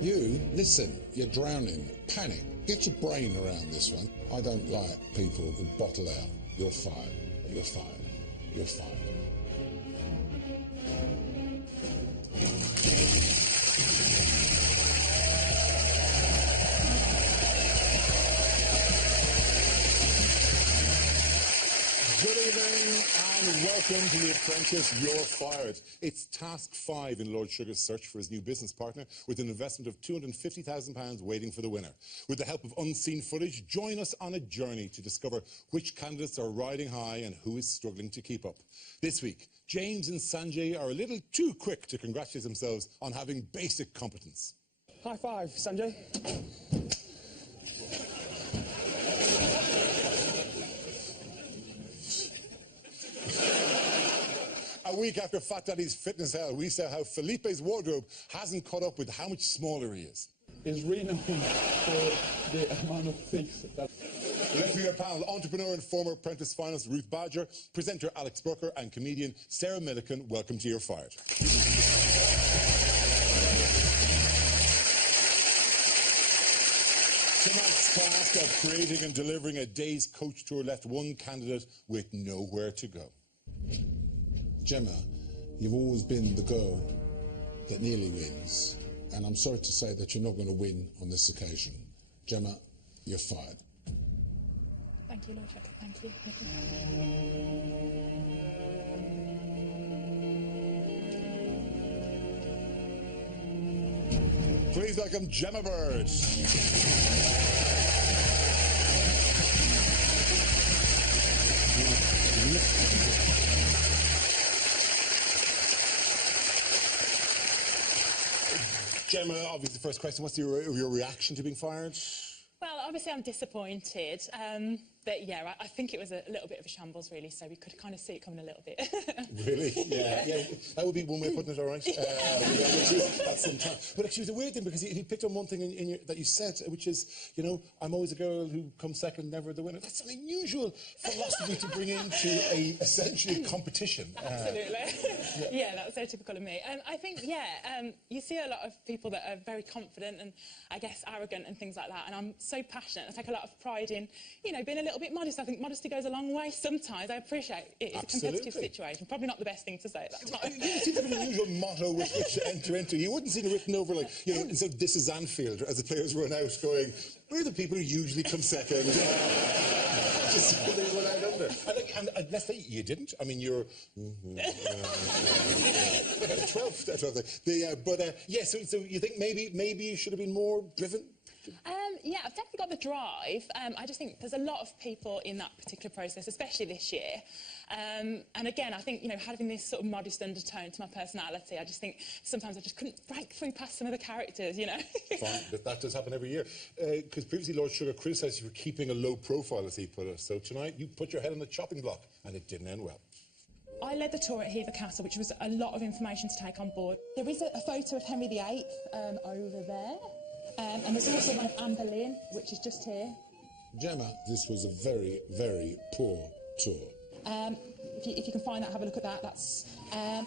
You, listen, you're drowning. Panic. Get your brain around this one. I don't like people who bottle out. You're fired. You're fired. You're fired. Good evening and welcome to The Apprentice, You're Fired. It's task 5 in Lord Sugar's search for his new business partner with an investment of £250,000 waiting for the winner. With the help of unseen footage, join us on a journey to discover which candidates are riding high and who is struggling to keep up. This week, James and Sanjay are a little too quick to congratulate themselves on having basic competence. High five, Sanjay. A week after Fat Daddy's fitness hell, we saw how Felipe's wardrobe hasn't caught up with how much smaller he is. Is renowned for the amount of things that... Left for your panel, entrepreneur and former Apprentice finalist Ruth Badger, presenter Alex Brooker and comedian Sarah Millican. Welcome to You're Fired. Tonight's task of creating and delivering a day's coach tour left one candidate with nowhere to go. Gemma, you've always been the girl that nearly wins, and I'm sorry to say that you're not going to win on this occasion. Gemma, you're fired. Thank you, Lord Sugar. Thank you. Please welcome Gemma Bird. Gemma, obviously, the first question, what's your reaction to being fired? Well, obviously I'm disappointed, but yeah, I think it was a little bit of a shambles, really, so we could kind of see it coming a little bit. Really? Yeah. That would be one way of putting it, all right? That's some time. But actually, it was a weird thing, because you picked on one thing that you said, which is, you know, I'm always a girl who comes second, never the winner. That's an unusual philosophy to bring into essentially a competition. Absolutely. Yeah, that's so typical of me. I think, you see a lot of people that are very confident and, I guess, arrogant and things like that, and I'm so passionate. I take a lot of pride in, you know, being a little bit modest. I think modesty goes a long way sometimes. I appreciate it. It's a competitive situation. Probably not the best thing to say at that time. It seems to be an unusual motto with which to enter into. You wouldn't see it written over, like, you know, instead of "This is Anfield," as the players run out, going, "We're the people who usually come second." Just they run out under. And let's say you didn't. I mean, you're 12. So you think maybe you should have been more driven? Yeah, I've definitely got the drive. I just think there's a lot of people in that particular process, especially this year. And again, I think, you know, having this sort of modest undertone to my personality, I just think sometimes I just couldn't break through past some of the characters, you know. Fine, but that does happen every year. Because previously Lord Sugar criticised you for keeping a low profile, as he put it. So tonight you put your head on the chopping block, and it didn't end well. I led the tour at Hever Castle, which was a lot of information to take on board. There is a photo of Henry VIII over there. And there's also one of Anne Boleyn, which is just here. Gemma, this was a very, very poor tour. If you can find that, have a look at that. That's one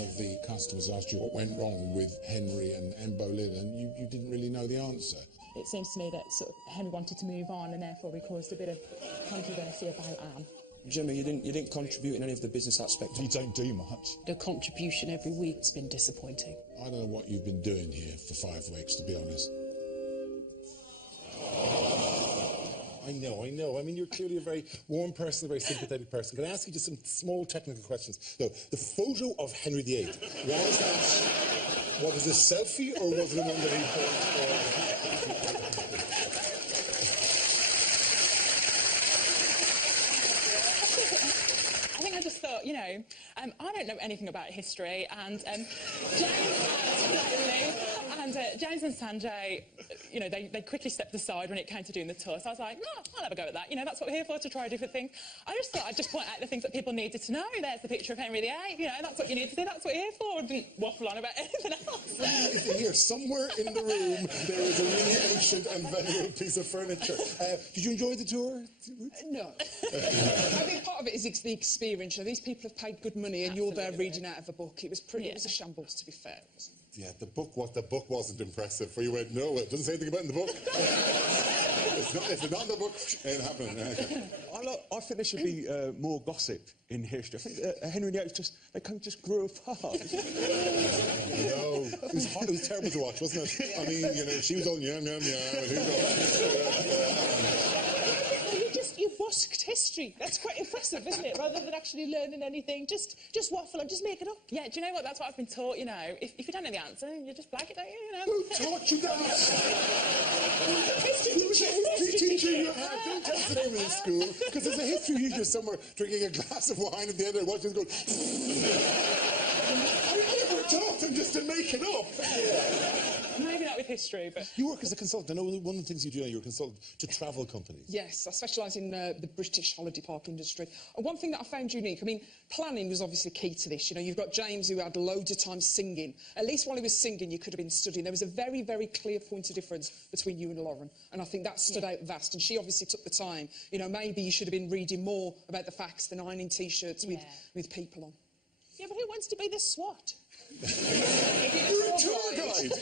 of the customers asked you what went wrong with Henry and Anne Boleyn, and you didn't really know the answer. It seems to me that sort of Henry wanted to move on, and therefore we caused a bit of controversy about Anne. Gemma, you didn't contribute in any of the business aspects. You don't do much. The contribution every week's been disappointing. I don't know what you've been doing here for 5 weeks, to be honest. I know. I mean, you're clearly a very warm person, a very sympathetic person. Can I ask you just some small technical questions? Though, the photo of Henry VIII, was it a selfie, or was it the one that he posed? I just thought, you know, I don't know anything about history, and James and Sanjay, you know, they quickly stepped aside when it came to doing the tour. So I was like, no, I'll have a go at that. You know, that's what we're here for, to try different things. I just thought I'd just point out the things that people needed to know. There's the picture of Henry VIII. You know, that's what you need to see. That's what you're here for. I didn't waffle on about anything else. Here, somewhere in the room, there is a really ancient and valuable piece of furniture. Did you enjoy the tour? No. I think part of it is the experience. You know, these people have paid good money, and you're there reading out of a book. It was a shambles, to be fair. Yeah, the book wasn't impressive. For you went, no, it doesn't say anything about it in the book. It's not in the book. It ain't happening. I think there should be more gossip in history. I think Henry and Youre they kind of just grew apart. No, it was hot. It was terrible to watch, wasn't it? I mean, you know, she was all yum yum yum, and he was You've busked history. That's quite impressive, isn't it? Rather than actually learning anything, just waffle and just make it up. Yeah, do you know what? That's what I've been taught, you know. If you don't know the answer, you just blag it, don't you? You know? Who taught you that? History Who was the history teacher you had? Don't tell us the name of the school, because there's a history teacher somewhere drinking a glass of wine at the end of it, watching us going... I never taught them just to make it up. Maybe not with history, but... You work as a consultant. I know one of the things you do now, you're a consultant to travel companies. Yes, I specialise in the British holiday park industry. And one thing that I found unique, I mean, planning was obviously key to this. You know, you've got James who had loads of time singing. At least while he was singing, you could have been studying. There was a very, very clear point of difference between you and Lauren. And I think that stood out vast. And she obviously took the time. You know, maybe you should have been reading more about the facts than ironing T-shirts with people on. Yeah, but who wants to be the SWAT? You're a tour guide.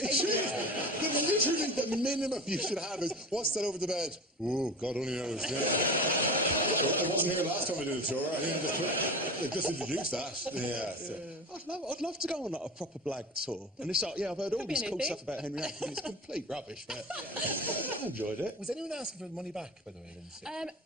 Literally, the minimum you should have is what's that over the bed? Oh, God only knows. Yeah. I wasn't here last time I did a tour. I think just introduced that. Yeah. So. I'd love to go on a proper blag tour. And it's like, yeah, I've heard all this cool stuff about Henry and it's complete rubbish, but I enjoyed it. Was anyone asking for the money back, by the way?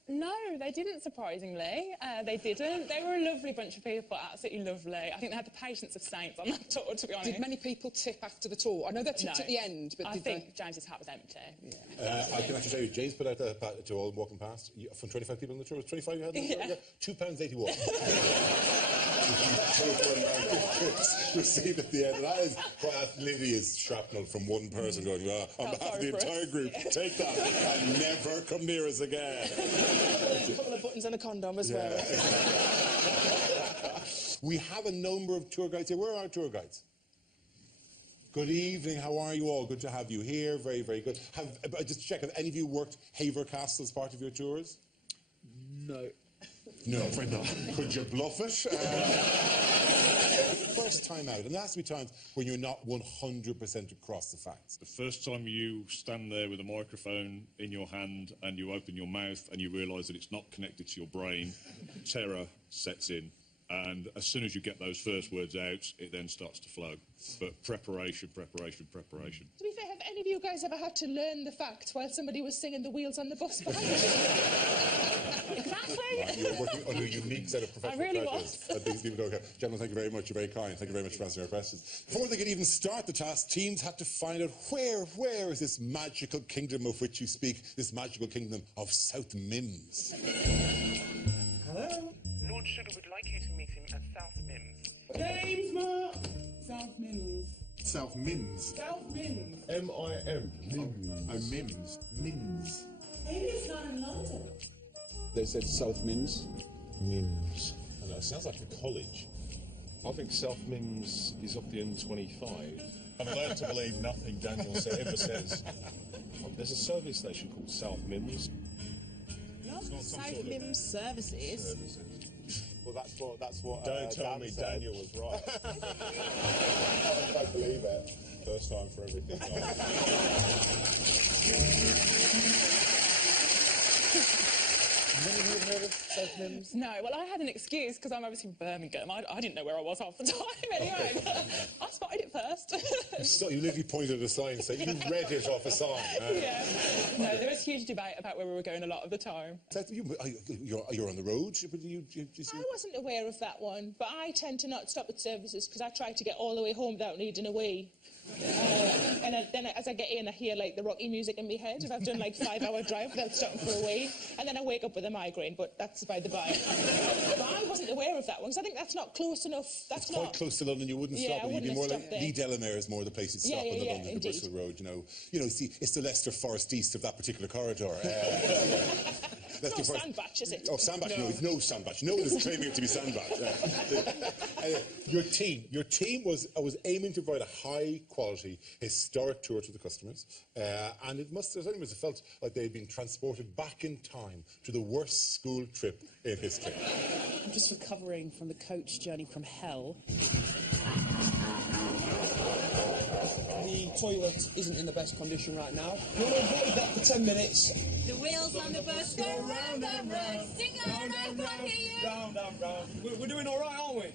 No, they didn't, surprisingly. They didn't. They were a lovely bunch of people, absolutely lovely. I think they had the patience of saints on that tour, to be honest. Did many people tip after the tour? I know they tipped at the end, but I think James's hat was empty. Yeah. I can actually tell you, James put out to all walking past, from 25 people on the tour, was 25 you had on the tour? Yeah. £2.81. Received at the end. That is Lydia's shrapnel from one person going, on behalf of the entire group, take that and never come near us again. A couple of buttons and a condom as well. We have a number of tour guides here. Where are our tour guides? Good evening, how are you all? Good to have you here, very, very good. Just to check, have any of you worked Haver Castle as part of your tours? No. No, afraid not. Could you bluff it? First time out, and there has to be times when you're not 100% across the facts. The first time you stand there with a microphone in your hand and you open your mouth and you realise that it's not connected to your brain, terror sets in. And as soon as you get those first words out, it then starts to flow. But preparation, preparation, preparation. To be fair, have any of you guys ever had to learn the facts while somebody was singing The Wheels on the Bus behind you? Exactly. You're working under a unique set of professional pressures that these people don't have. Gentlemen, thank you very much. You're very kind. Thank you very much for answering our questions. Before they could even start the task, teams had to find out where is this magical kingdom of which you speak, this magical kingdom of South Mims. Hello? Lord Sugar would like you to meet him at South Mims. James Mark! South Mims. South Mims. South Mims. M-I-M. Mims. Mims. Mims. Maybe it's not in London. They said South Mims. Mims. I know, it sounds like a college. I think South Mims is off the M25. I'm allowed to believe nothing Daniel ever says. There's a service station called South Mims. Not South Mims services. Well, that's what. Don't tell me said. Daniel was right. I don't believe it. First time for everything. Many of you have heard of South Mims? No, well, I had an excuse because I'm obviously from Birmingham. I didn't know where I was half the time anyway. I spotted it first. You literally pointed at a sign saying you read it off a sign. Yeah. No, there was huge debate about where we were going a lot of the time. You're on the road? I wasn't aware of that one, but I tend to not stop at services because I try to get all the way home without needing a wee. And then as I get in, I hear like the Rocky music in my head if I've done like 5-hour drive without stopping for a wee. And then I wake up with a migraine, but that's by the by. But I wasn't aware of that one because I think that's not close enough. It's quite close to London. You wouldn't stop. You'd be more like Lee Delamere is more the place you'd stop on the London to Bristol Road. You know, see, it's the Leicester Forest East of that particular corridor. It's not Sandbach, is it? Oh, Sandbach, no, it's no Sandbach. No one is claiming it to be Sandbach. Your team was aiming to provide a high-quality, historic tour to the customers, and it must have felt like they had been transported back in time to the worst school trip in history. I'm just recovering from the coach journey from hell. toilet isn't in the best condition right now. You want to avoid that for 10 minutes. The wheels on the bus go round and round. Sing on, I can't hear you. Round and round. We're doing all right, aren't we?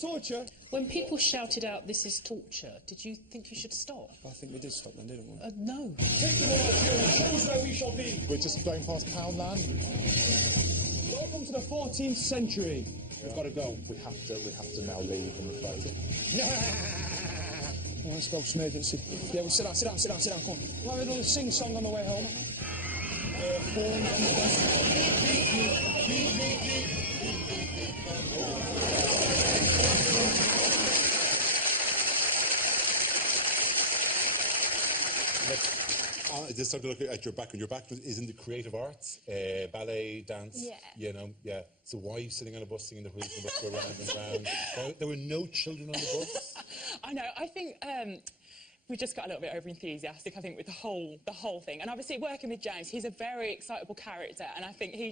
Torture. When people shouted out, "This is torture," did you think you should stop? I think we did stop then, didn't we? No. Take them all, show us where we shall be. We're just going past Poundland. Welcome to the 14th century. We've got to go. We have to now leave and reflect it. Oh, let's go, some emergency. Yeah, well, sit down, come on. We'll have a little sing-song on the way home. Just have to look at your background. Your background is in the creative arts, ballet, dance. Yeah. You know, yeah. So why are you sitting on a bus singing the wheels and the bus go round and round? There were no children on the bus. I know. I think we just got a little bit over enthusiastic. I think with the whole thing, and obviously working with James, he's a very excitable character, and I think he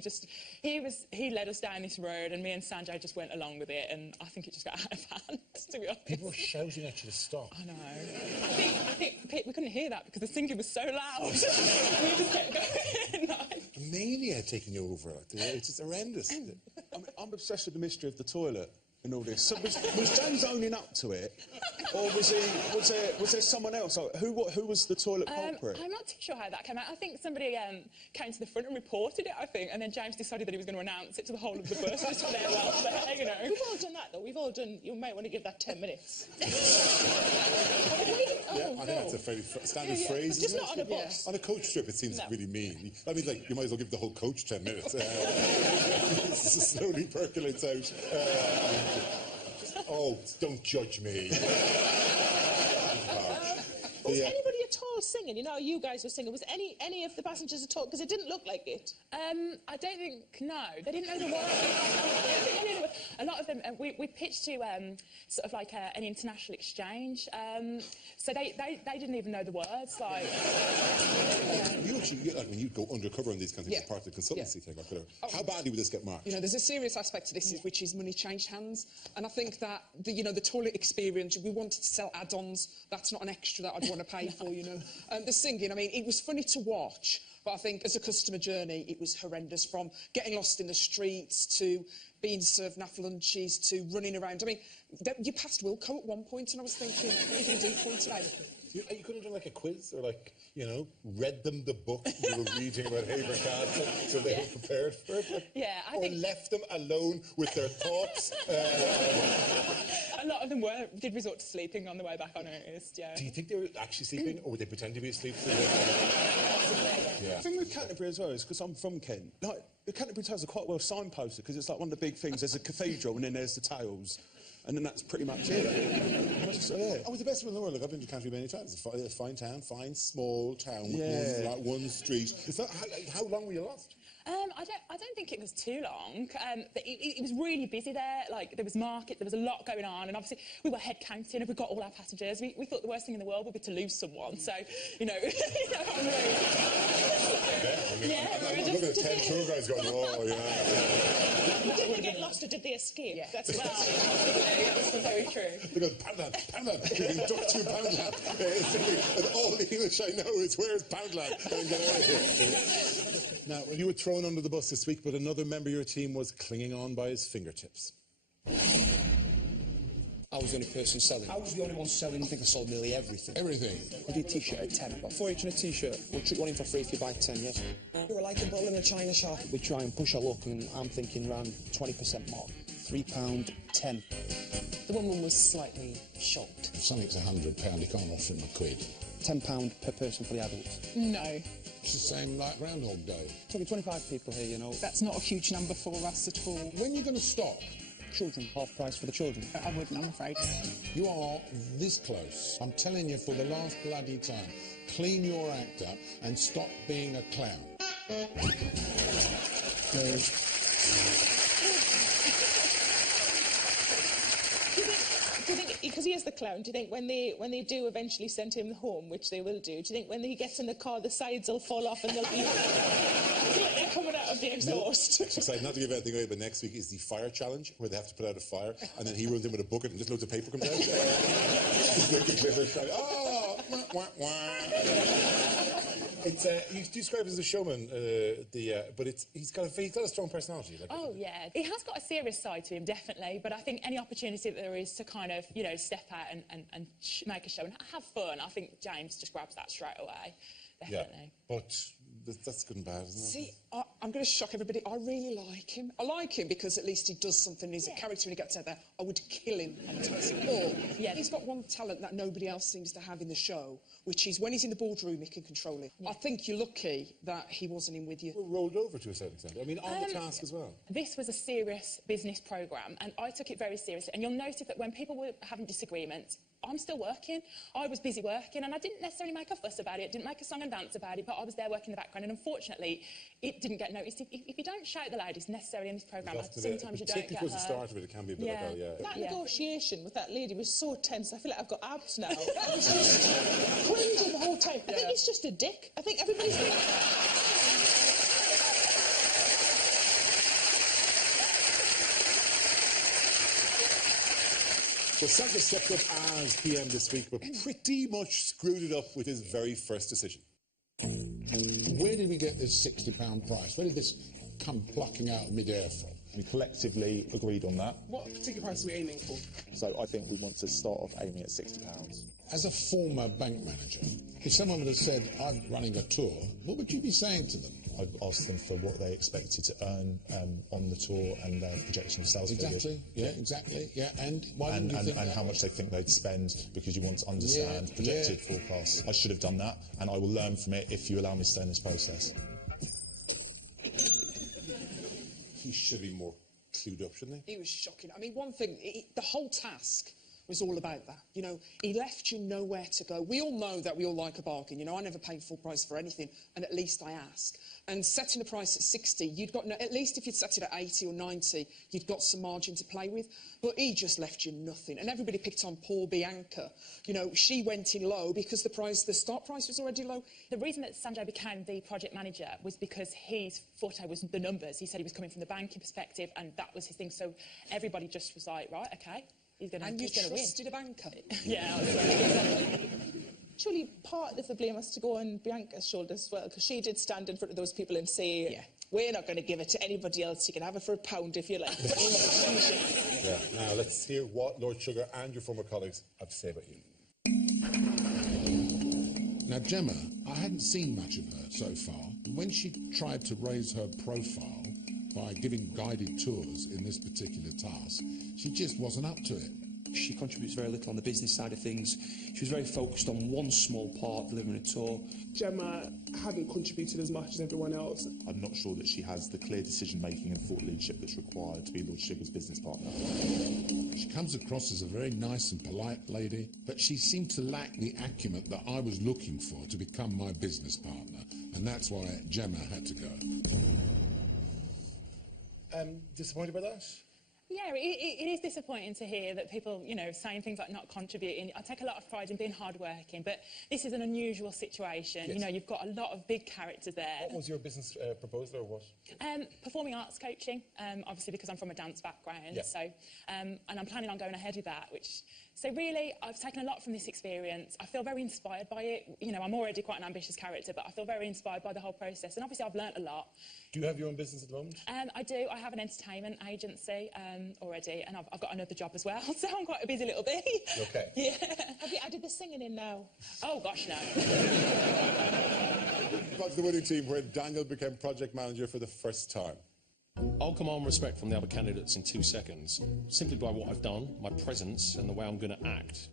led us down this road, and me and Sanjay just went along with it, and I think it just got out of hand. To be honest, People were shouting at you to stop. I know. I think we couldn't hear that because the singing was so loud. We just kept going. A mania taking you over. It's just horrendous. I'm obsessed with the mystery of the toilet and all this. So was James owning up to it, or was there someone else? Who was the toilet culprit? I'm not too sure how that came out. I think somebody came to the front and reported it, I think, and then James decided that he was going to announce it to the whole of the bus, just for their welfare, you know. We've all done that, though. We've all done... You might want to give that 10 minutes. I think that's a fairly standard phrase, Just isn't not it? on a bus. On a coach trip, it seems really mean. I mean, like, you might as well give the whole coach 10 minutes. It slowly percolates out. Oh, don't judge me. Was anybody at all singing? You know, you guys were singing. Was any of the passengers at all? Because it didn't look like it. I don't think, no. They didn't know the words. A lot of them, we pitched to sort of like an international exchange, so they didn't even know the words, like... You actually, like, when you go undercover on these kinds of things, part of the consultancy thing, like, whatever, how badly would this get marked? You know, there's a serious aspect to this, which is money changed hands, and I think that, the toilet experience, we wanted to sell add-ons, that's not an extra that I'd want to pay for, you know. The singing, I mean, it was funny to watch, but I think as a customer journey, it was horrendous, from getting lost in the streets to being served naff lunches to running around. I mean, you passed Wilco at one point, and I was thinking, what are you going to do point today? You couldn't have done like a quiz, or like, you know, read them the book you were reading about Haber Castle so they were prepared for it. Like, I think... left them alone with their thoughts. A lot of them did resort to sleeping on the way back, I noticed, yeah. Do you think they were actually sleeping, or were they pretending to be asleep? The thing with Canterbury as well is, because I'm from Kent, like, the Canterbury Tales are quite well signposted, because it's like one of the big things. There's a cathedral, and then there's the Tales. And then that's pretty much it. I was the best one in the world. Look, I've been to Canterbury many times. It's a fine town, fine small town with one street. How long were you lost? I don't think it was too long. It was really busy there. Like, there was market, there was a lot going on, and obviously we were head counting. If we got all our passengers, we thought the worst thing in the world would be to lose someone. So, you know, I'm looking at 10 tour guys going, oh, yeah. Did they get lost or did they escape? Yeah. That's very true. They go, Poundland, we've been ducked through Poundland. And all the English I know is, where's Poundland? Now, well, you were thrown under the bus this week, but another member of your team was clinging on by his fingertips. I was the only person selling. I was the only one selling. I think I sold nearly everything. Everything? I did a T-shirt at 10. About 4 each in a T-shirt. We'll chuck one in for free if you buy 10, yes? You're like a bottle in a china shop. We try and push our luck, and I'm thinking around 20% mark. £3.10. The woman was slightly shocked. If something's £100, you can't offer him a quid. £10 per person for the adults. No. It's the same like Groundhog Day. Talking 25 people here, you know. That's not a huge number for us at all. When are you going to stop? Children, half price for the children. I wouldn't, I'm afraid. You are this close. I'm telling you for the last bloody time. Clean your act up and stop being a clown. Do you think, because he is the clown, do you think when they do eventually send him home, which they will do you think when he gets in the car the sides will fall off and they'll be like they're coming out of the exhaust? No, excited, not to give anything away, but next week is the fire challenge, where they have to put out a fire, and then he runs in with a bucket and just loads of paper comes out. It's you describe it as a showman, but he's got a strong personality. Like, oh yeah, he has got a serious side to him, definitely. But I think any opportunity that there is to kind of, you know, step out and make a show and have fun, I think James just grabs that straight away. Definitely. Yeah, but that's good and bad, isn't it? See, I'm going to shock everybody. I really like him. I like him because at least he does something. He's a character when he gets out there. I would kill him on task. But yeah, he's got one talent that nobody else seems to have in the show, which is when he's in the boardroom, he can control it. Yeah. I think you're lucky that he wasn't in with you. We're rolled over to a certain extent. I mean, on the task as well. This was a serious business programme, and I took it very seriously. And you'll notice that when people were having disagreements, I'm still working. I was busy working, and I didn't necessarily make a fuss about it, didn't make a song and dance about it, but I was there working in the background, and unfortunately, it didn't get noticed. If you don't shout the loudest necessarily in this programme, sometimes you don't get heard. Particularly towards the start of it, it can be a bit like that, yeah. That negotiation with that lady was so tense, I feel like I've got abs now. I was just cringing the whole time. I think he's just a dick. I think everybody's... Well, Sandra stepped up as PM this week, but pretty much screwed it up with his very first decision. Where did we get this £60 price? Where did this come plucking out of mid-air from? We collectively agreed on that. What particular price are we aiming for? So I think we want to start off aiming at £60. As a former bank manager, if someone would have said, I'm running a tour, what would you be saying to them? I'd ask them for what they expected to earn on the tour and their projection of sales figures. Exactly, yeah. And why didn't you think and that? how much they think they'd spend, because you want to understand projected forecasts. I should have done that, and I will learn from it if you allow me to stay in this process. He should be more clued up, shouldn't he? He was shocking. I mean, one thing, the whole task was all about that. You know, he left you nowhere to go. We all know that we all like a bargain. You know, I never pay full price for anything, and at least I ask. And setting the price at 60, you'd got at least if you'd set it at 80 or 90, you'd got some margin to play with. But he just left you nothing. And everybody picked on poor Bianca. You know, she went in low because the start price was already low. The reason that Sanjay became the project manager was because his forte was the numbers. He said he was coming from the banking perspective, and that was his thing. So everybody just was like, right, OK, he's going to win. And you trusted a banker. Yeah, exactly. Surely part of the blame has to go on Bianca's shoulders as well, because she did stand in front of those people and say, we're not going to give it to anybody else. You can have it for £1 if you like. Yeah. Now, let's hear what Lord Sugar and your former colleagues have to say about you. Now, Gemma, I hadn't seen much of her so far. When she tried to raise her profile by giving guided tours in this particular task, she just wasn't up to it. She contributes very little on the business side of things. She was very focused on one small part, delivering a tour. Gemma hadn't contributed as much as everyone else. I'm not sure that she has the clear decision-making and thought leadership that's required to be Lord Sugar's business partner. She comes across as a very nice and polite lady, but she seemed to lack the acumen that I was looking for to become my business partner, and that's why Gemma had to go. Disappointed by that? Yeah, it is disappointing to hear that people, you know, saying things like not contributing. I take a lot of pride in being hardworking, but this is an unusual situation. Yes. You know, you've got a lot of big characters there. What was your business proposal, or what? Performing arts coaching, obviously because I'm from a dance background. Yeah. So, and I'm planning on going ahead with that, So really, I've taken a lot from this experience. I feel very inspired by it. You know, I'm already quite an ambitious character, but I feel very inspired by the whole process. And obviously, I've learnt a lot. Do you have your own business at the moment? I do. I have an entertainment agency already, and I've got another job as well, so I'm quite a busy little bee. Okay. Yeah. Have you added the singing in now? Oh, gosh, no. Back to the winning team, where Daniel became project manager for the first time. I'll command respect from the other candidates in 2 seconds, simply by what I've done, my presence, and the way I'm going to act.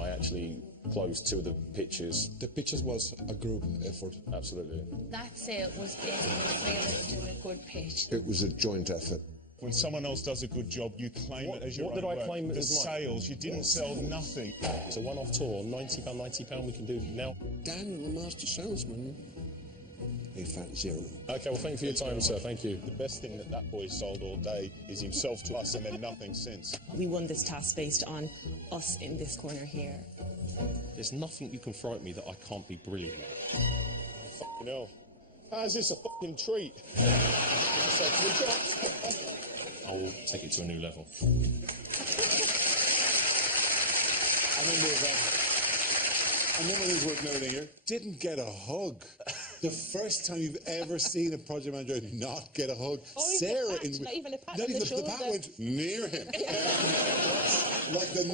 I actually closed 2 of the pitches. The pitches was a group effort. Absolutely. That's it, was basically really doing a good pitch. It was a joint effort. When someone else does a good job, you claim it as your own work. What did I claim the as mine? sales, you didn't sell nothing. It's a one-off tour, £90 we can do now. Daniel, the master salesman, he fat zero. OK, well, thank you for your time, sir. Thank you. The best thing that boy sold all day is himself to us and then nothing since. We won this task based on us in this corner here. There's nothing you can throw at me that I can't be brilliant at. Fucking hell. How's this a fucking treat? I will take it to a new level. And woman who's working everything here didn't get a hug. The first time you've ever seen a project manager not get a hug. Sarah, not even a pat on the shoulder. The pat went near him. Like the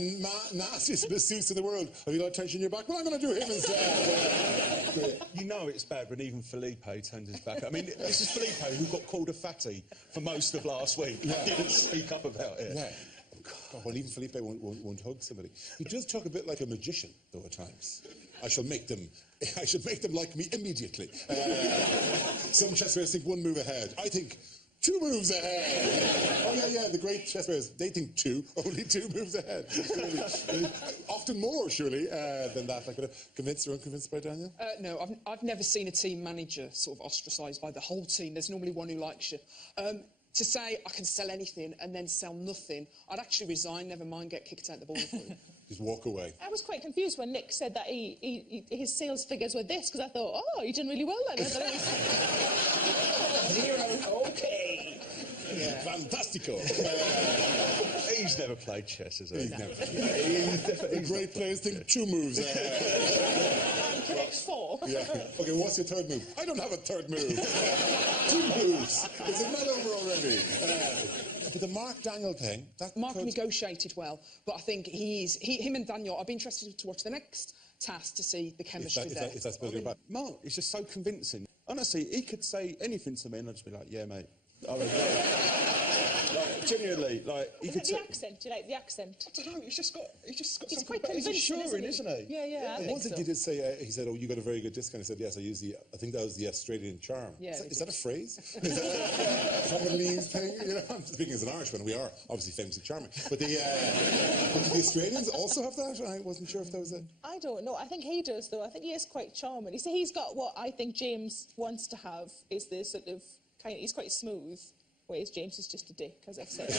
nastiest masseuse in the world. Have you got tension in your back? Well, I'm going to do him instead. You know it's bad when even Felipe turns his back. I mean, this is Felipe who got called a fatty for most of last week. He didn't speak up about it. Yeah. God, well, even Felipe won't hug somebody. He does talk a bit like a magician, though, at times. I shall make them like me immediately. Some chess players think one move ahead. I think 2 moves ahead. Oh, yeah, the great chess players, they think only 2 moves ahead. Often more, surely, than that. Like, convinced or unconvinced by Daniel? No, I've never seen a team manager sort of ostracised by the whole team. There's normally one who likes you. To say I can sell anything and then sell nothing, I'd actually resign, never mind get kicked out the ballroom. Just walk away. I was quite confused when Nick said that his sales figures were this, because I thought, oh, he did really well then. I thought it was... 0, okay. Yeah. Fantastico. He's never played chess, has he? He's never played. Great players think 2 moves ahead. Connect 4. Yeah. Okay, what's your 3rd move? I don't have a 3rd move. 2 moves. Is it not over already? But the Mark Daniel thing... Mark negotiated well, but I think him and Daniel, I'd be interested to watch the next task to see the chemistry there. If that's building back. Mark is just so convincing. Honestly, he could say anything to me and I'd just be like, yeah, mate. Genuinely, like... The accent? Do you like the accent? I don't know, he's just got He's something... quite convincing, He's assuring, isn't he? Yeah, I think One thing so. he did say, he said, oh, you got a very good discount. I said, yes, I think that was the Australian charm. Yeah, is that a phrase? Is that a Congolese thing? You know, I'm speaking as an Irishman, we are obviously famously charming. But the Australians also have that? I wasn't sure if that was it. I don't know. I think he does, though. I think he is quite charming. He's got what I think James wants to have, is this sort of... he's quite smooth. Whereas James is just a dick, as I've said.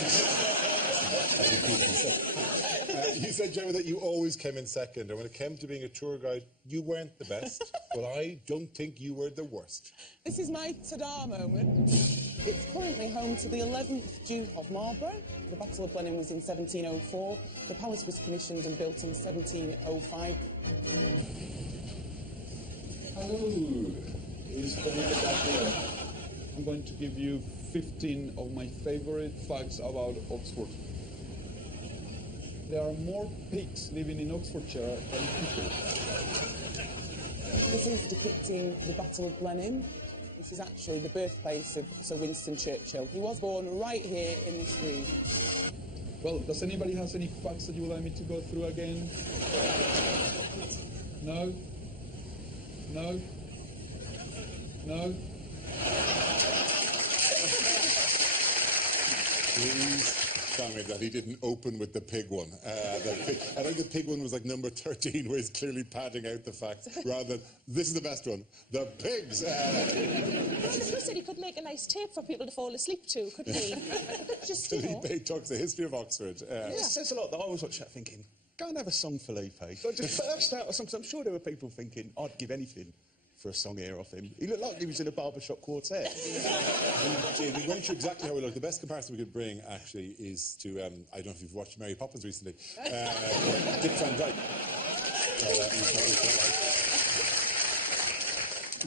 You said, Gemma, that you always came in second, and when it came to being a tour guide, you weren't the best. Well, I don't think you were the worst. This is my ta-da moment. It's currently home to the 11th Duke of Marlborough. The Battle of Blenheim was in 1704. The palace was commissioned and built in 1705. Hello, it's Felipe Gabriel. I'm going to give you 15 of my favorite facts about Oxford. There are more pigs living in Oxfordshire than people. This is depicting the Battle of Blenheim. This is actually the birthplace of Sir Winston Churchill. He was born right here in this room. Well, does anybody have any facts that you would like me to go through again? No? No? No? Please tell me that he didn't open with the pig one. I think the pig one was like number 13, where he's clearly padding out the facts, rather than, this is the best one, the pigs. He said he could make a nice tape for people to fall asleep to, couldn't he? Just, you know. He talks the history of Oxford. It says a lot that I always watch that thinking, go and have a song, Felipe. So I just burst out a song, because I'm sure there were people thinking, I'd give anything for a song here off him. He looked like he was in a barbershop quartet. We weren't sure exactly how we look. The best comparison we could bring, actually, is to, I don't know if you've watched Mary Poppins recently, Dick Van Dyke.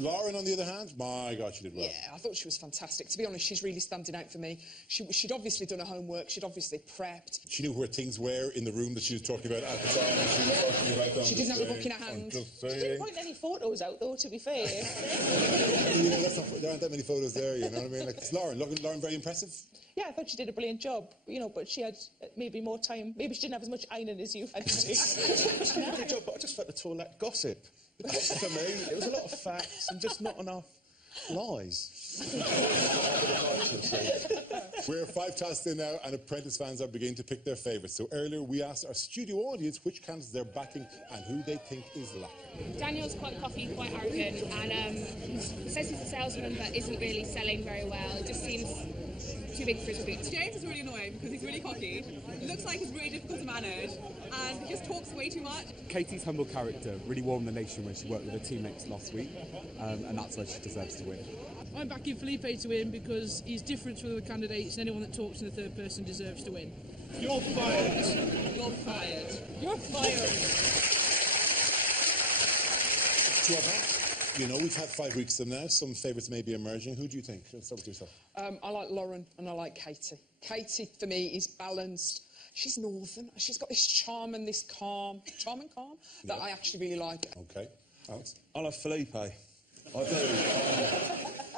Lauren, on the other hand, my God, she did well. Yeah, I thought she was fantastic. To be honest, she's really standing out for me. She'd obviously done her homework. She'd obviously prepped. She knew where things were in the room that she was talking about at the time. She didn't have a book in her hand. She didn't point any photos out, though, to be fair. You know, there aren't that many photos there, you know what I mean? Like, it's Lauren. Lauren, very impressive. Yeah, I thought she did a brilliant job, you know, but she had maybe more time. Maybe she didn't have as much ironing as you had to do. She did a good job, but I just felt the tour lacked gossip. For me, it was a lot of facts and just not enough lies. We're 5 tasks in now, and Apprentice fans are beginning to pick their favourites. So earlier we asked our studio audience which candidates they're backing and who they think is lacking. Daniel's quite cocky, quite arrogant, and he says he's a salesman but isn't really selling very well. It just seems too big for his boots. James is really annoying because he's really cocky. Looks like he's really difficult to manage, and he just talks way too much. Katie's humble character really warmed the nation when she worked with her teammates last week, and that's why she deserves to win. I'm backing Felipe to win because he's different from the other candidates, and anyone that talks in the third person deserves to win. You're fired. You're fired. You're fired. to our back. You know, we've had 5 weeks of them now. Some favourites may be emerging. Who do you think? Let's start with yourself. I like Lauren and I like Katie. Katie, for me, is balanced. She's northern. She's got this charm and this calm, that I actually really like. OK. Alex? I love Felipe. I do.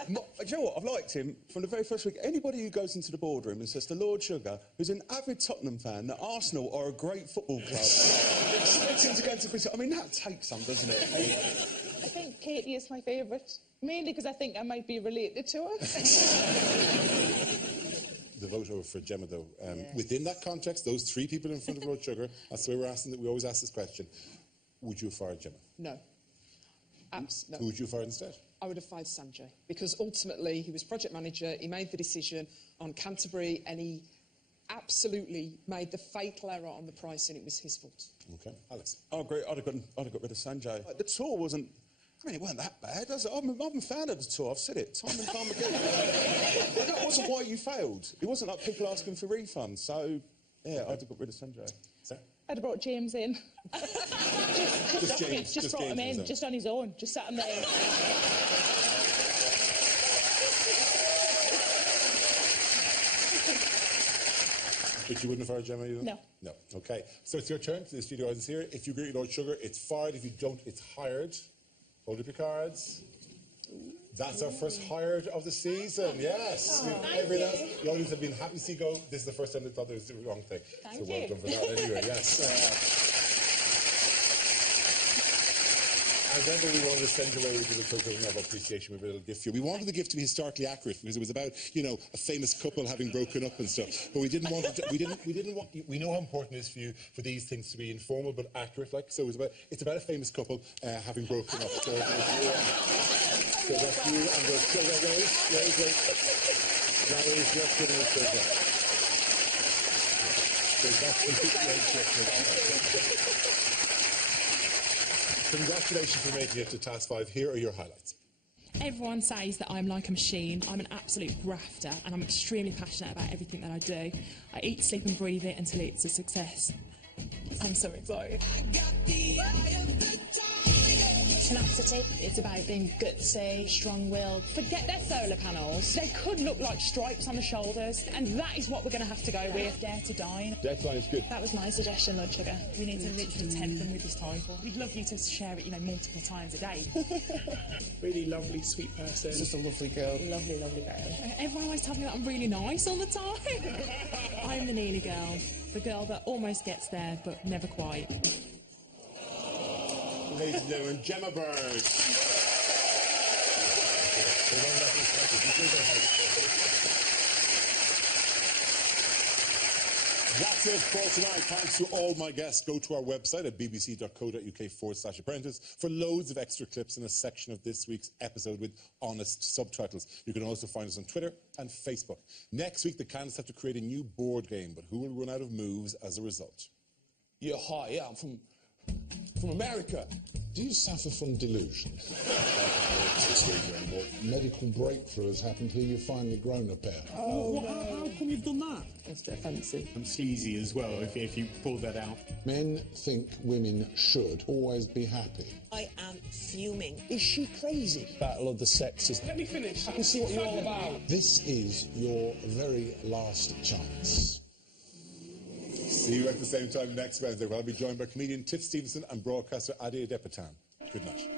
Do you know what? I've liked him from the very first week. Anybody who goes into the boardroom and says to Lord Sugar, who's an avid Tottenham fan, that Arsenal are a great football club, expects him to go to Bristol. I mean, that takes some, doesn't it? I think Katie is my favourite, mainly because I think I might be related to her. The vote over for Gemma, though. Within that context, those 3 people in front of Lord Sugar, that's the way we always ask this question. Would you have fired Gemma? No. No. Who would you have fired instead? I would have fired Sanjay, because ultimately he was project manager, he made the decision on Canterbury, and he absolutely made the fatal error on the pricing. It was his fault. OK. Alex? I agree. I'd have got rid of Sanjay. The tour wasn't... I mean, it wasn't that bad, was it? I'm a fan of the tour, I've said it time and time again. But that wasn't why you failed. It wasn't like people asking for refunds, so, yeah, I'd have got rid of Sanjay. Sarah? I'd have brought James in. just brought him in, just on his own, just sat him there. But you wouldn't have fired Gemma either? No. No. OK. So it's your turn. The studio audience here. If you agree with Lord Sugar, it's fired. If you don't, it's hired. Hold up your cards. That's our first hired of the season, yes. Everyone else, the audience have been happy to see go. This is the first time they thought there was the wrong thing. Thank well you. done for that anyway, yes. As ever, we wanted to send you away with a token of appreciation with a little gift for you. We wanted the gift to be historically accurate because it was about, you know, a famous couple having broken up and stuff. But we didn't want it to, we didn't want. We know how important it is for you for these things to be informal but accurate. Like so, it's about a famous couple having broken up. So that's you and the sugar rose. That is just the name sugar. So that's the Congratulations for making it to Task 5. Here are your highlights. Everyone says that I'm like a machine. I'm an absolute grafter and I'm extremely passionate about everything that I do. I eat, sleep and breathe it until it's a success. I'm so excited. Tenacity. It's about being gutsy, strong-willed. Forget their solar panels. They could look like stripes on the shoulders, and that is what we're going to have to go with. Dare to dine. Dare to dine is good. That was my suggestion, Lord Sugar. We need to literally tempt them with this title. We'd love you to share it, you know, multiple times a day. Really lovely, sweet person. Just a lovely girl. Lovely, lovely girl. Everyone always tells me that I'm really nice all the time. I'm the nearly girl. The girl that almost gets there, but never quite. Ladies and gentlemen, Gemma Bird. That's it for tonight. Thanks to all my guests. Go to our website at bbc.co.uk/apprentice for loads of extra clips in a section of this week's episode with honest subtitles. You can also find us on Twitter and Facebook. Next week, the candidates have to create a new board game, but who will run out of moves as a result? Yeah, hi, yeah, I'm from America. Do you suffer from delusion? Medical breakthrough has happened here. You've finally grown a pair. Oh, how come you've done that? It's a bit offensive. I'm sleazy as well, if you pull that out. Men think women should always be happy. I am fuming. Is she crazy? Battle of the sexes. Let me finish. I can see what you're all about. This is your very last chance. See you at the same time next Wednesday, where I'll be joined by comedian Tiff Stevenson and broadcaster Adi Adepitan. Good night.